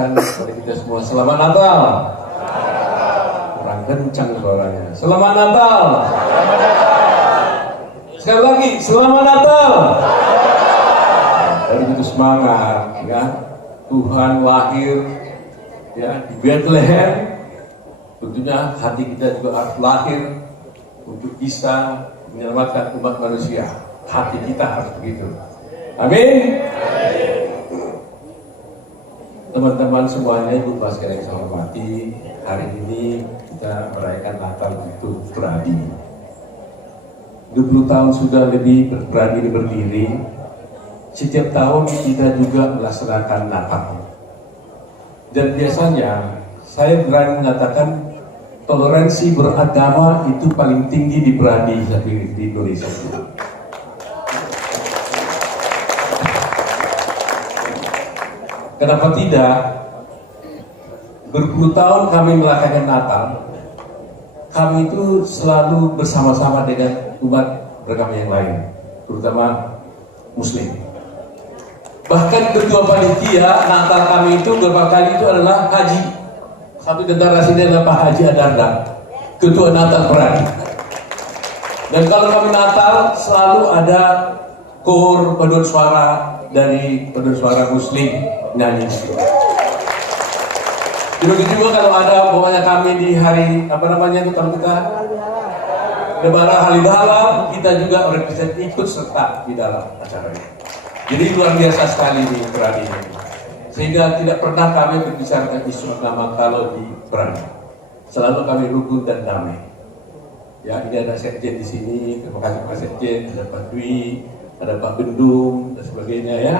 ucapkan kepada kita semua selamat Natal. Kurang kencang suaranya. Selamat Natal. Sekali lagi, selamat Natal. Dari begitu semangat, ya. Tuhan lahir, ya, di Bethlehem. Tentunya hati kita juga harus lahir untuk bisa menyelamatkan umat manusia. Hati kita harus begitu. Amin. Teman-teman semuanya, Ibu Bapak sekalian yang saya hormati, hari ini kita merayakan Natal itu Pradi. 20 tahun sudah lebih Pradi ini berdiri. Setiap tahun kita juga melaksanakan Natal. Dan biasanya saya berani mengatakan toleransi beragama itu paling tinggi di Pradi di Indonesia. Kenapa tidak? Berpuluh tahun kami melakukan Natal, kami itu selalu bersama-sama dengan umat beragama yang lain, terutama Muslim. Bahkan ketua panitia Natal kami itu beberapa kali itu adalah Haji. Satu generasi ini adalah Pak Haji Adarda, ketua Natal Pradi. Dan kalau kami Natal selalu ada kor paduan suara dari paduan suara Muslim nyanyi. Begitu juga kalau ada pokoknya kami di hari kalau kita Lebaran Hari Raya, kita juga bisa ikut serta di dalam acara ini. Jadi luar biasa sekali di Pradi ini. Sehingga tidak pernah kami berbicara isu agama kalau di Pradi. Selalu kami rukun dan damai. Ya, ini ada Sekjen di sini, terima kasih Pak Sekjen, ada Pak Dwi, ada Pak Bendung dan sebagainya ya.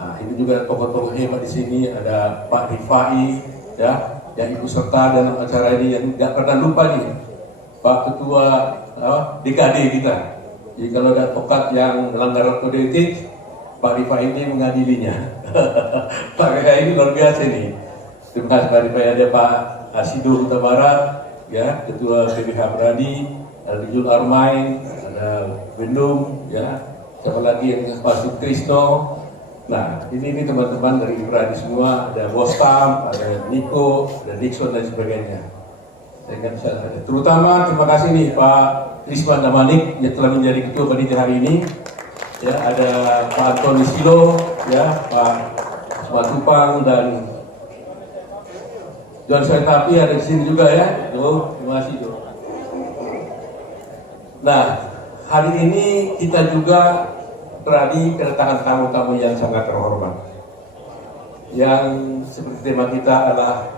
Nah, ini juga tokoh-tokoh hebat di sini, ada Pak Rifai, ya, yang ikut serta dalam acara ini yang tidak pernah lupa nih, Pak Ketua DKD kita. Jadi kalau ada tokat yang melanggar kode etik, Pak Rifai ini mengadilinya. Pak Rifai ini luar biasa nih. Terima kasih Pak Rifai, ada Pak Asido Huta Barat, ya, Ketua PBH Pradi, ada Jul Armain, ada Bendung, ya, siapa lagi yang Pak Sutrisno. Nah, ini teman-teman dari Pradi semua, ada Bostam, ada Niko, ada Dixon dan sebagainya. Saya nggak bisa ada. Terutama terima kasih nih Pak Risman Damanik yang telah menjadi ketua panitia hari ini. Ya, ada Pak Antoni Silo, ya, Pak Matupang dan John Tapi ada di sini juga ya. Terima kasih tuh. Nah, hari ini kita juga Pradi kedatangan tamu-tamu yang sangat terhormat. Yang seperti tema kita adalah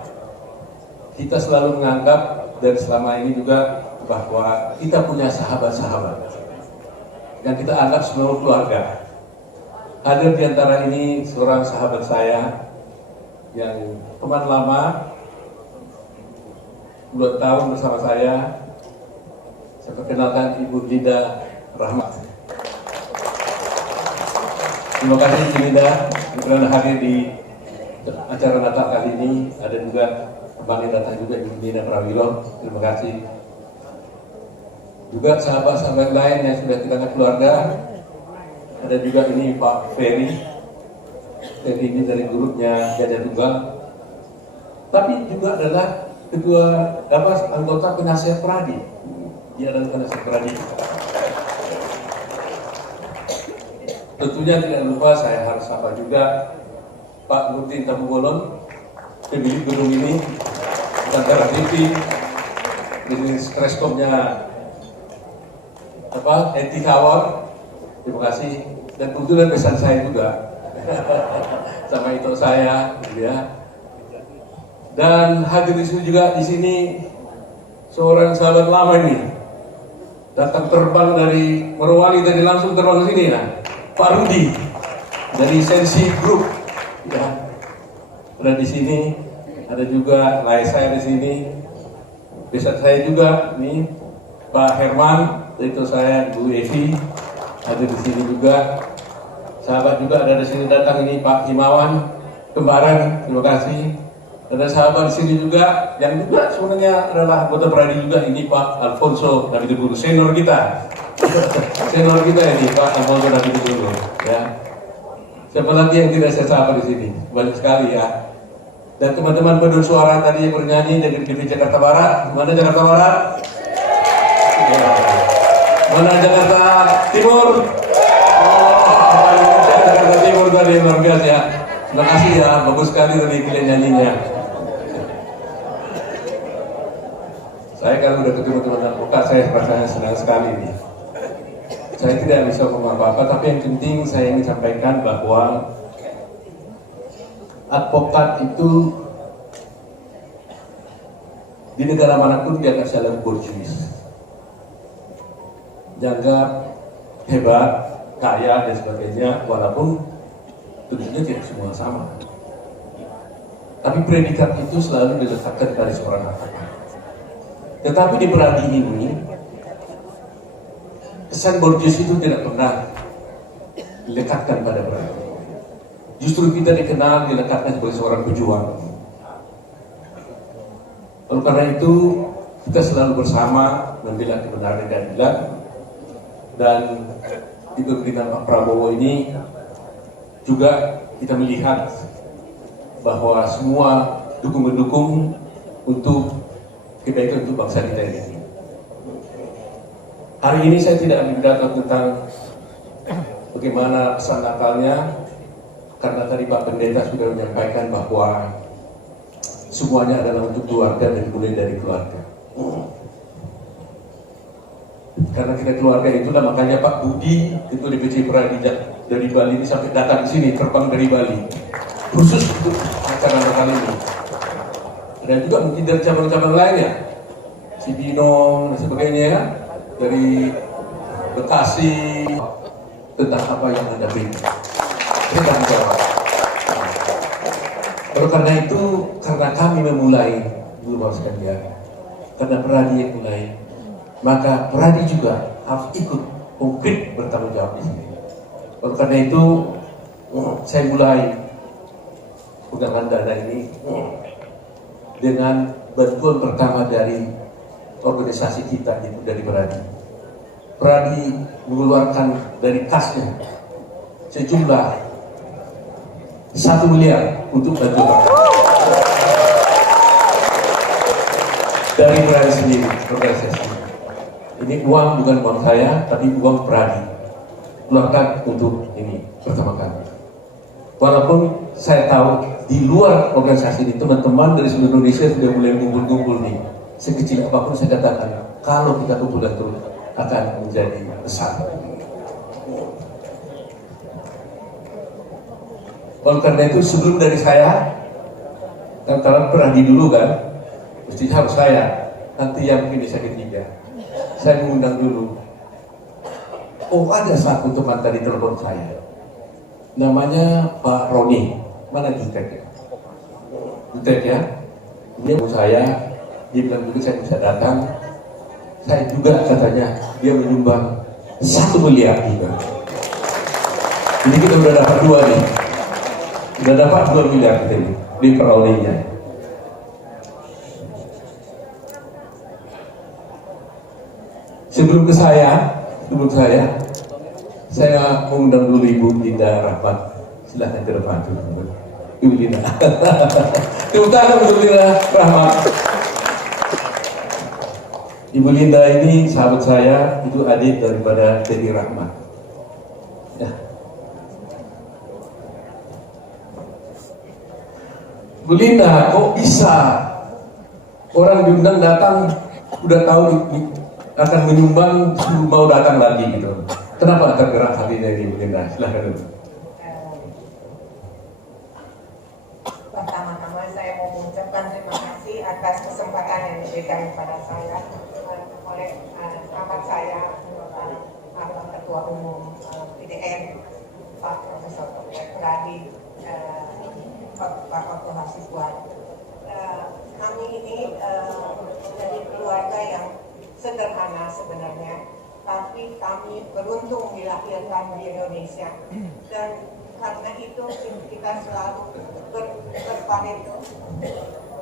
kita selalu menganggap dan selama ini juga bahwa kita punya sahabat-sahabat yang kita anggap sebagai keluarga. Hadir di antara ini seorang sahabat saya yang teman lama, 2 tahun bersama saya. Saya perkenalkan Ibu Lida Rahmat. Terima kasih Ibu Lida karena hadir di acara Natal kali ini. Ada juga kembali datang juga Ibu Lida Prawilo. Terima kasih. Juga sahabat-sahabat lain yang sudah kita anggap keluarga. Ada juga ini Pak Ferry. Ferry ini dari grupnya Gajah Tunggal. Tapi juga adalah ketua anggota penasihat Pradi. Dia adalah penasihat Pradi. Tentunya tidak lupa saya harus sapa juga Pak Nurdin Tabugolon, pemilik gedung ini, Antara TV, ini Kreskomnya Enti Hawar. Terima kasih. Dan kebetulan pesan saya juga sama itu saya, ya. Dan hadir di sini juga di sini seorang sahabat lama ini datang terbang dari Morowali, tadi langsung terbang ke sini, nah. Pak Rudi dari Sensi Group, ya, ada di sini. Ada juga saya di sini. Bisa saya juga nih Pak Herman, itu saya Bu Evi ada di sini juga. Sahabat juga ada di sini datang ini Pak Himawan Kembaran, terima kasih. Ada sahabat di sini juga yang juga sebenarnya adalah anggota Pradi juga, ini Pak Alfonso David Guru, senior kita. Senior kita ini Pak Alfonso David Guru, ya. Siapa lagi yang tidak saya sapa di sini? Banyak sekali ya. Dan teman-teman pedul suara tadi yang bernyanyi dari DPD Jakarta Barat, mana Jakarta Barat? Ya. Mana Jakarta Timur? Jakarta Timur tadi luar biasa ya. Terima kasih ya, bagus sekali tadi kalian nyanyinya. Saya kalau udah ketemu teman advokat, saya rasanya senang sekali nih. Saya tidak bisa ngomong apa-apa, tapi yang penting saya ingin sampaikan bahwa advokat itu di negara manapun dia akan selalu borjuis, jaga hebat, kaya dan sebagainya, walaupun tentunya tidak semua sama. Tapi predikat itu selalu diletakkan pada seorang advokat. Tetapi di Peradi ini kesan borjuis itu tidak pernah dilekatkan pada Peradi. Justru kita dikenal, dilekatkan sebagai seorang pejuang. Oleh karena itu, kita selalu bersama membela kebenaran dan keadilan. Dan di pemerintahan Pak Prabowo ini juga kita melihat bahwa semua dukung-mendukung untuk kebaikan untuk bangsa kita ini. Hari ini saya tidak akan berbicara tentang bagaimana pesan Natalnya, karena tadi Pak Pendeta sudah menyampaikan bahwa semuanya adalah untuk keluarga dan dimulai dari keluarga. Karena kita keluarga itulah, makanya Pak Budi itu DPC Peradi dari Bali ini sampai datang ke sini, terbang dari Bali khusus untuk acara Natal ini. Dan juga mungkin dari cabang-cabang lainnya, Cibinong dan sebagainya ya, dari Bekasi, tentang apa yang Anda beri. Tanggung jawab. Oleh karena itu, karena kami memulai dulu sekalian, karena Peradi yang mulai, maka Peradi juga harus ikut konkret bertanggung jawab di sini. Oleh karena itu, saya mulai pegangan dana ini dengan bantuan pertama dari organisasi kita, itu dari Peradi. Peradi mengeluarkan dari kasnya sejumlah 1 miliar untuk bantuan dari Peradi sendiri, organisasi. Ini uang bukan uang saya, tapi uang Peradi. Keluarkan untuk ini pertama kali. Walaupun saya tahu di luar organisasi ini teman-teman dari seluruh Indonesia sudah mulai kumpul-kumpul nih. Sekecil apapun saya katakan, kalau kita kumpulan terus akan menjadi besar. Oleh karena itu, sebelum dari saya, kan kalian Peradi dulu kan, mesti harus saya. Nanti yang mungkin bisa ketiga, saya mengundang dulu. Oh, ada satu teman tadi telepon saya, namanya Pak Roni. Mana Jutek ya? Jutek ya? Dia mau saya, dia bilang dulu saya bisa datang. Saya juga katanya dia menyumbang 1 miliar juga. Jadi kita udah dapat 2 nih. Udah dapat 2 miliar kita ini di perolehnya. Sebelum saya mengundang dulu Ibu Linda Rahmat. Silahkan ke depan dulu. Ibu Linda. Tepuk tangan untuk Linda Rahmat. Ibu Linda ini sahabat saya, itu adik daripada Teddy Rahmat. Ya. Bu Linda, kok bisa orang diundang datang udah tahu akan menyumbang, mau datang lagi gitu? Kenapa tergerak hatinya ini, Bu Linda? Silahkan dulu. Pertama-tama saya mau mengucapkan terima kasih atas kesempatan yang diberikan kepada saya oleh sahabat saya, Bapak Ketua Umum PDN, Pak Profesor Peradi, Pak Otto Hasibuan. Kami ini dari keluarga yang sederhana sebenarnya, tapi kami beruntung dilahirkan di Indonesia, dan karena itu kita selalu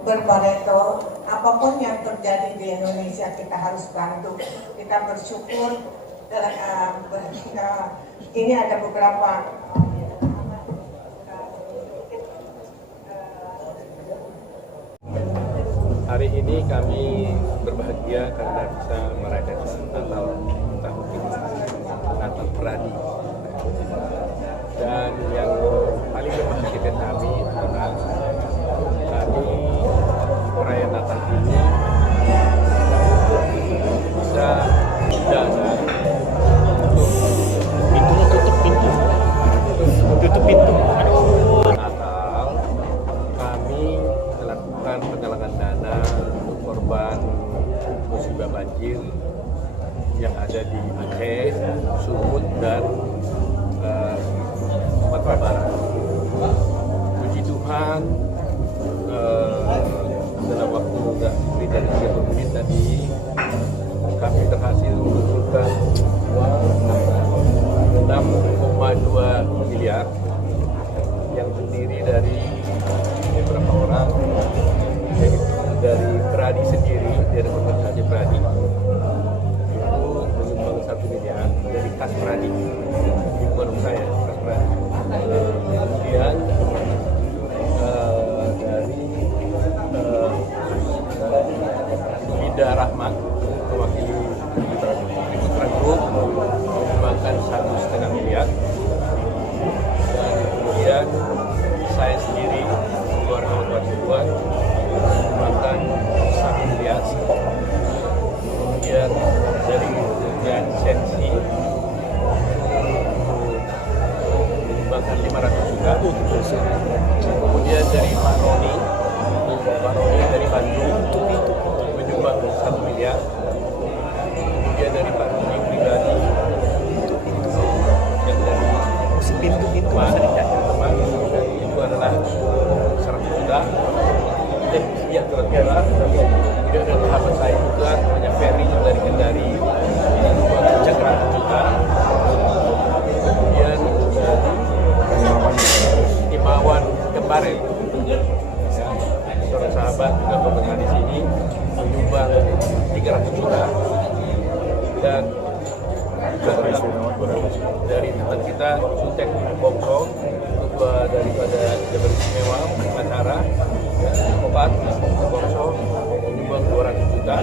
berpareto. Apapun yang terjadi di Indonesia kita harus bantu, kita bersyukur. Ini ada beberapa Hari ini kami berbahagia karena bisa merayakan Natal tahun ini, Natal Pradi. Dan yang paling membahagiakan kami adalah kami perayaan Natal ini bisa dana untuk tutup pintu. Natal kami melakukan penggalangan dana untuk korban musibah banjir yang ada di Aceh, Sumut, dan Sumatera Barat. Puji Tuhan, dalam waktu nggak lebih dari 30 menit tadi kami berhasil mengumpulkan uang 6,2 miliar yang terdiri dari beberapa orang, yaitu dari Pradi sendiri, dari organisasi Pradi itu menyumbang 1 miliar dari kas Pradi, bukan saya, kas Pradi. Kemudian dari Bida Rahmat mewakili Putra Group menyumbangkan 1,5 miliar, dan kemudian saya sendiri keluarga Tuan menyumbangkan 1 miliar. Kemudian dari Kementerian Sensi menyumbangkan 500 juta. Kemudian dari Pak Roni dari Bandung menyumbang 1 miliar. Kemudian dari Pak Roni pribadi yang dari pintu teman itu adalah 100 juta. Ya, kira-kira. Kemudian ada sahabat saya juga namanya Ferry yang dari Kendari menyumbang 100 juta. Kemudian Imawan kemarin, seorang sahabat juga pemerintah di sini menyumbang 300 juta, dan dari teman kita Sutek Bongso daripada Jabar Istimewa acara Obat Bongso menyumbang 200 juta.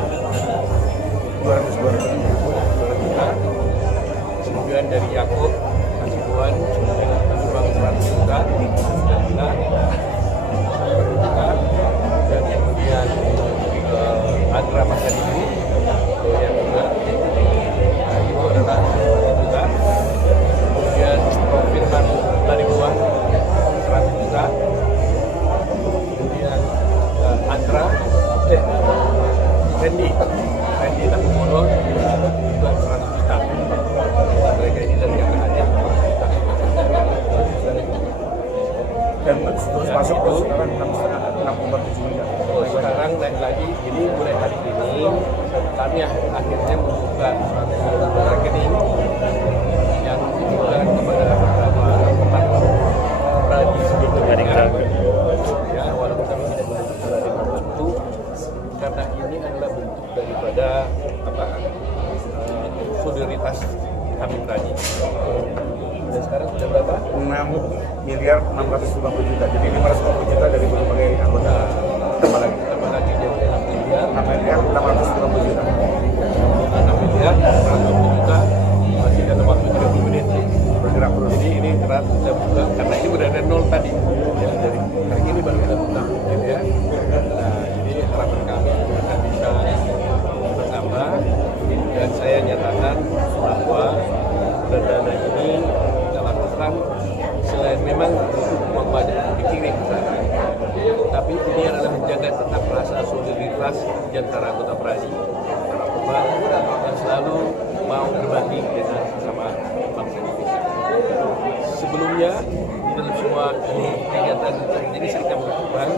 Kemudian dari Yakub Hasibuan menyumbang 100 juta. Dan kemudian Adra Masadibu yang juga itu adalah 100 juta. Kemudian Firman Laribuan 100 juta. Kemudian Andra Randy Takumono juga 100 juta. Mereka ini dari yang ada. Dan terus masuk ke sekarang 6,7 miliar. Sekarang naik lagi, ini mulai hari ini kami akhirnya membuka suatu rekening yang diberikan kepada beberapa tempat Pradi sebelumnya. Ya, walaupun kami tidak membantu, karena ini adalah bentuk daripada solidaritas kami Pradi. Dan sekarang sudah berapa? 6 miliar 650 juta. Jadi 550 juta dari berbagai anggota. Tambah lagi jadi 6 miliar 650 juta. 6 miliar 120 juta, masih dalam waktu 30 menit Bergerak terus. jadi ini terat kita buka karena ini udah ada 0 tadi ya, dari hari ini baru kita buka gitu ya. Nah, jadi harapan kami akan bisa bertambah, dan saya nyatakan bahwa dana ini kita lakukan selain memang uang banyak dikirim ke sana, tapi ini adalah menjaga tetap rasa solidaritas di antara anggota Pradi yang selalu mau berbagi dengan sesama bangsa Indonesia. Sebelumnya di dalam semua kegiatan ini sering kami lakukan.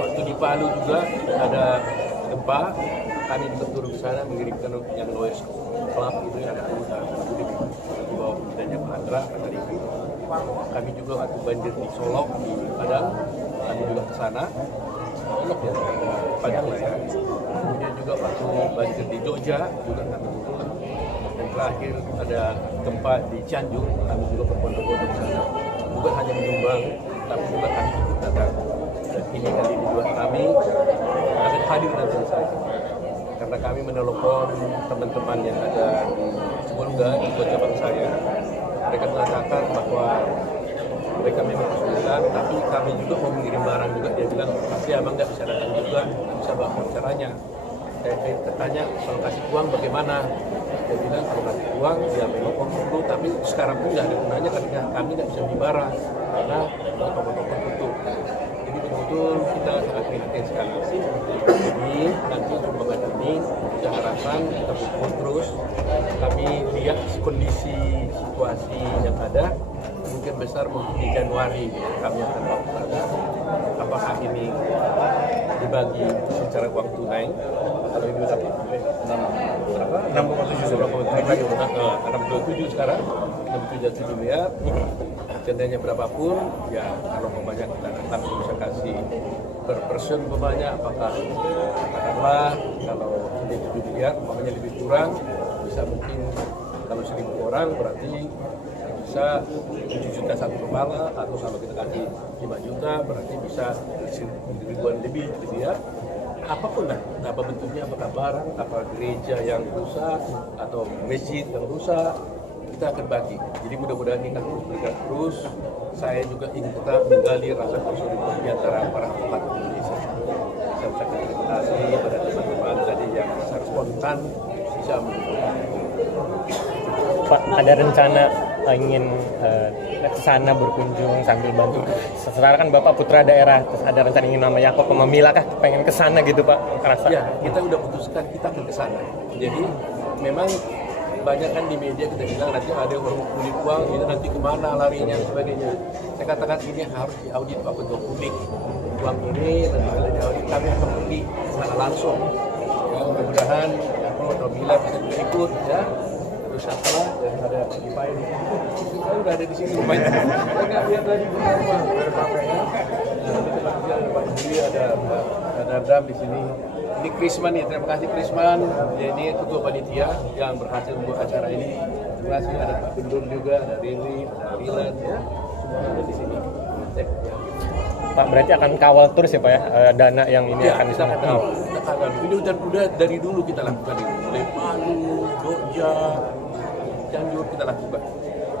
Waktu di Palu juga ada gempa, kami juga turun ke sana mengirimkan yang lowest club itu yang ada di bawah pembinanya Pak Andra tadi. Kami juga waktu banjir di Solok di Padang, kami juga ke sana. Solok ya, Padang lah ya. Kemudian juga waktu banjir di Jogja juga kami turun. Dan terakhir ada gempa di Cianjur, kami juga berbondong-bondong ke sana. Bukan hanya menyumbang, tapi juga kami ikut datang. Dan ini kali juga kami akan hadir dan selesai. Karena kami menelepon teman-teman yang ada di Sibolga, di kota cabang saya. Mereka mengatakan bahwa mereka memang kesulitan, tapi kami juga mau mengirim barang juga. Dia bilang, pasti abang nggak bisa datang juga, nggak bisa bawa caranya. Saya tanya soal kasih uang bagaimana. Dia bilang kalau kasih uang, ya memang uang perlu, tapi sekarang pun nggak ada gunanya karena kami nggak bisa beli barang karena toko-toko tutup. Jadi betul-betul kita sangat prihatin sekali. Jadi nanti sumbangan ini kita harapkan kita pupuk terus. Kami lihat kondisi situasi yang ada, mungkin besar mungkin di Januari kami akan melakukan. Apakah ini dibagi secara uang tunai? Kalau ini berapa? 6,7 sekarang, 6,7 miliar. Dendanya berapapun, ya kalau banyak kita tetap bisa kasih per person banyak. Apakah katakanlah kalau 7 miliar, makanya lebih kurang, bisa mungkin kalau 1.000 orang berarti bisa 7 juta satu kepala, atau kalau kita kasih 5 juta berarti bisa ribuan lebih gitu ya. Apapun lah, apa bentuknya, apakah barang, apa gereja yang rusak atau masjid yang rusak, kita akan bagi. Jadi mudah-mudahan ini akan terus bergerak terus. Saya juga ingin tetap menggali rasa persaudaraan di antara para umat Indonesia. Saya ucapkan terima kasih pada teman-teman tadi yang secara spontan bisa mendukung. Pak, ada rencana ingin ke sana berkunjung sambil bantu. Sekarang kan Bapak putra daerah, terus ada rencana ingin nama Yakob Memilah kah pengen ke sana gitu Pak? Kerasa? Ya, kita udah putuskan kita akan ke sana. Jadi memang banyak kan di media kita bilang nanti ada orang kulit uang, itu nanti kemana larinya dan sebagainya. Saya katakan ini harus diaudit Pak Ketua Publik. Uang ini nanti kalau diaudit kami akan pergi secara langsung. Ya, mudah-mudahan Yakob Memilah bisa ikut ya. Salah dan ada Pak Gipai di sini. Saya udah ada di sini rupanya. Saya nggak lihat lagi bersama. Ada Pak Pena, ada Pak Juli, ada Adam di sini. Ini Krisman nih, terima kasih Krisman. Ya, ini ketua panitia yang berhasil membuat acara ini. Terima kasih ada Pak Gundur juga, ada Rili, ada Rilan, ya semua ada di sini. Cek, ya. Pak berarti akan kawal terus ya Pak ya dana yang ini Ya, akan kita akan tahu. Kita kawal. Ini udah dari dulu kita lakukan ini. Mulai Palu, Jogja, Cianjur kita lakukan.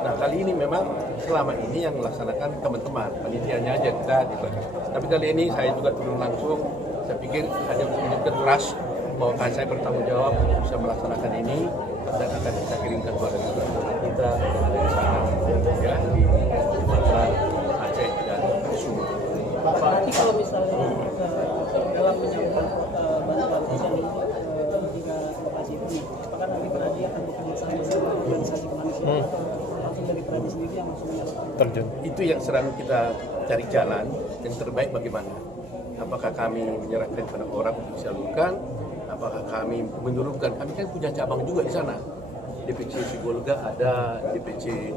Nah kali ini memang selama ini yang melaksanakan teman-teman, panitianya aja kita gitu. Tapi kali ini saya juga turun langsung. Saya pikir hanya menunjukkan trust bahwa saya bertanggung jawab bisa melaksanakan ini dan akan kita kirimkan kepada saudara kita di sana, ya di Sumatera, Aceh dan Sumut. Berarti kalau misalnya dalam menyambut bantuan sosial ini jika lokasi ini, apakah nanti berarti akan bekerja sama dengan organisasi kemanusiaan atau langsung dari Pradi sendiri yang langsung terjun? Itu yang selalu kita cari jalan yang terbaik bagaimana. Apakah kami menyerahkan kepada orang untuk disalurkan? Apakah kami menurunkan? Kami kan punya cabang juga di sana. DPC Sibolga ada, DPC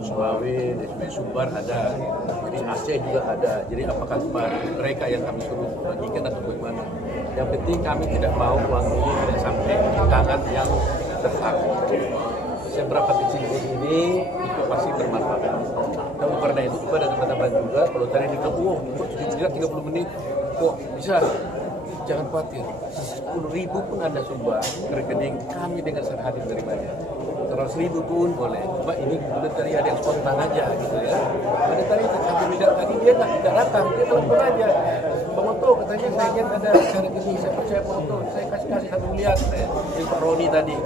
Sulawesi, DPC Sumbar ada, jadi Aceh juga ada. Jadi apakah mereka yang kami suruh bagikan atau bagaimana? Yang penting kami tidak mau uang ini tidak sampai di tangan yang berhak. Seberapa kecil ini itu pasti bermanfaat. Dan karena itu kepada teman-teman juga, kalau tadi di kampung, 30 menit, kok bisa? Jangan khawatir, 10.000 pun Anda sumbang ke rekening kami dengan serhadir dari banyak. 100.000 pun boleh. Cuma ini kebetulan tadi ada yang spontan aja gitu ya. Ada tadi tadi dia nggak datang, dia telepon aja. Bang Oto katanya saya ingin ada acara gini, saya percaya Bang Oto, saya kasih 1 miliar. Ini Pak Roni tadi.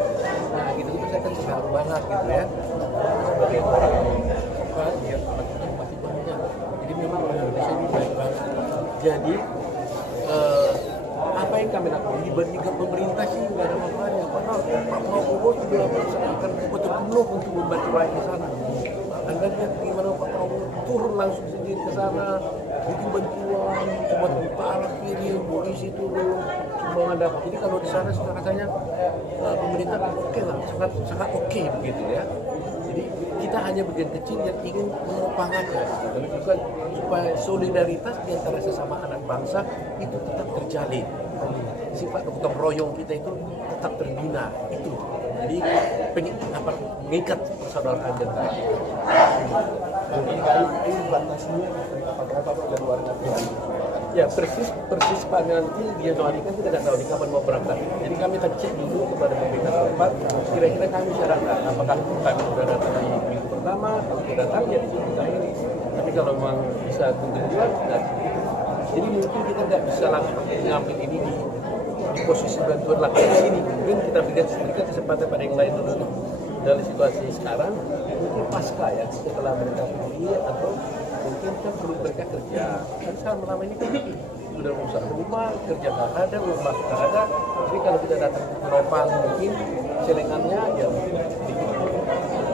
Nah gitu saya kan senang banget gitu ya. Sebagai orang kan dia teman-teman masih banyak. Jadi memang orang Indonesia ini baik banget. Jadi apa yang kami lakukan dibandingkan pemerintah sih nggak ada apa-apanya. Padahal Pak Prabowo sudah melaksanakan betul penuh untuk membantu rakyat di sana. Anda lihat gimana Pak Prabowo turun langsung sendiri ke sana, bikin bantuan, buat utara kiri, polisi turun, sumbangan dapat. Jadi kalau di sana katanya pemerintah oke lah, sangat oke begitu ya. Jadi kita hanya bagian kecil yang ingin menopangkannya, dan juga supaya solidaritas di antara sesama anak bangsa itu tetap terjalin. Sifat gotong royong kita itu tetap terbina itu. Jadi mengikat persaudaraan dan Ini batasnya apa dan luar negeri. Ya persis Pak nanti dia notikan kita nggak tahu di kapan mau berangkat. Jadi kami akan cek dulu kepada pemerintah setempat. Kira-kira kami syaratkan apakah kami sudah datang di minggu pertama, kalau tidak datang ya di minggu ini. Tapi kalau memang bisa tunggu bulan, nah, jadi mungkin kita nggak bisa langsung ngambil ini di posisi bantuan langsung di sini. Mungkin kita berikan kesempatan pada yang lain dulu. Dalam situasi sekarang mungkin pasca ya setelah mereka pulih atau mungkin kan perlu mereka kerja kan sekarang selama ini kan sudah usaha rumah kerja nggak ada rumah nggak ada jadi kalau kita datang ke penopang mungkin celengannya ya mungkin sedikit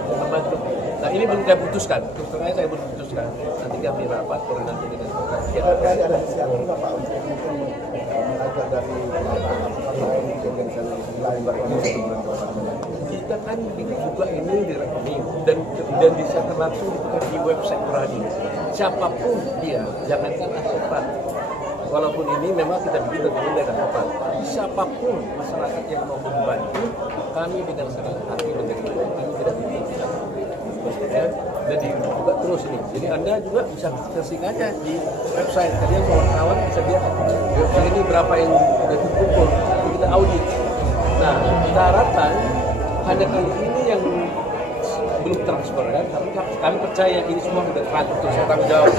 membantu. Nah ini belum saya putuskan terus terang saya belum putuskan nanti kami rapat koordinasi dengan Apakah ada siapa Pak untuk mengajak dari organisasi lain berkomunikasi dengan kita kan bikin juga ini di rekening dan bisa langsung ditukar di website Kuradi. Siapapun dia, jangankan asupan. Walaupun ini memang kita bikin dokumen dari asupan. Siapapun masyarakat yang mau membantu, kami dengan senang hati menerima. Kami tidak diminta. Ya, dan dibuka terus ini. Jadi Anda juga bisa searching aja di website. Kalian kawan-kawan bisa lihat di website ini berapa yang sudah terkumpul. Kita audit. Nah, kita harapkan hanya kali ini yang belum transfer kan, tapi kami percaya ini semua sudah transfer, saya tanggung jawab.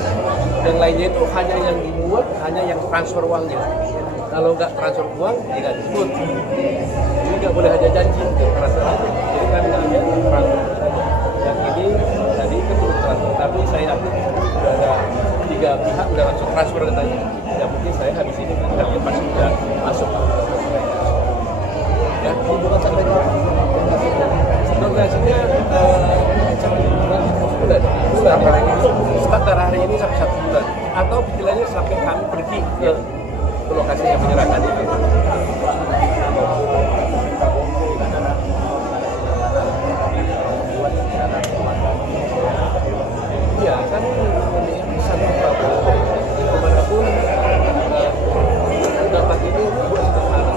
Dan lainnya itu hanya yang dibuat, hanya yang transfer uangnya. Kalau nggak transfer uang, tidak disebut. Jadi nggak boleh hanya janji, transfer aja. Jadi kami hanya transfer. Yang ini tadi itu belum transfer, tapi saya yakin sudah ada 3 pihak sudah langsung transfer katanya. Ya mungkin saya habis ini nanti pasti sudah masuk. Ya, hubungan sampai donasinya bulan. Start hari ini sampai 1 bulan. Atau istilahnya sampai kami pergi ke lokasi yang menyerahkan itu. Iya kan satu Prabowo dimanapun dapat ini buat sederhana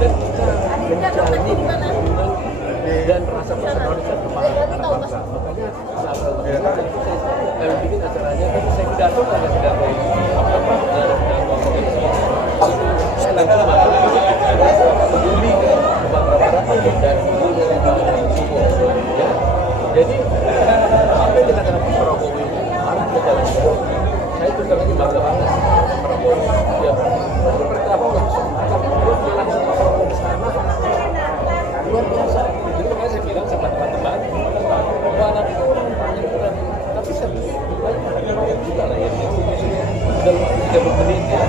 dan kita menjalani hubungan dan rasa personalis dan anak bangsa. Makanya kami bikin acaranya kan saya pidato kan ya pidato apa saya langsung masuk peduli kebangsaan dan peduli dari suku ya. Jadi apa yang dikatakan Pak Prabowo ini harus kita jalankan. Saya terus terang lagi bangga banget Prabowo ya bergabung langsung dia langsung ke sana luar biasa. Jadi makanya saya bilang sama teman-teman bahwa itu orang banyak orang tapi saya banyak juga lah ya udah 30 menit ya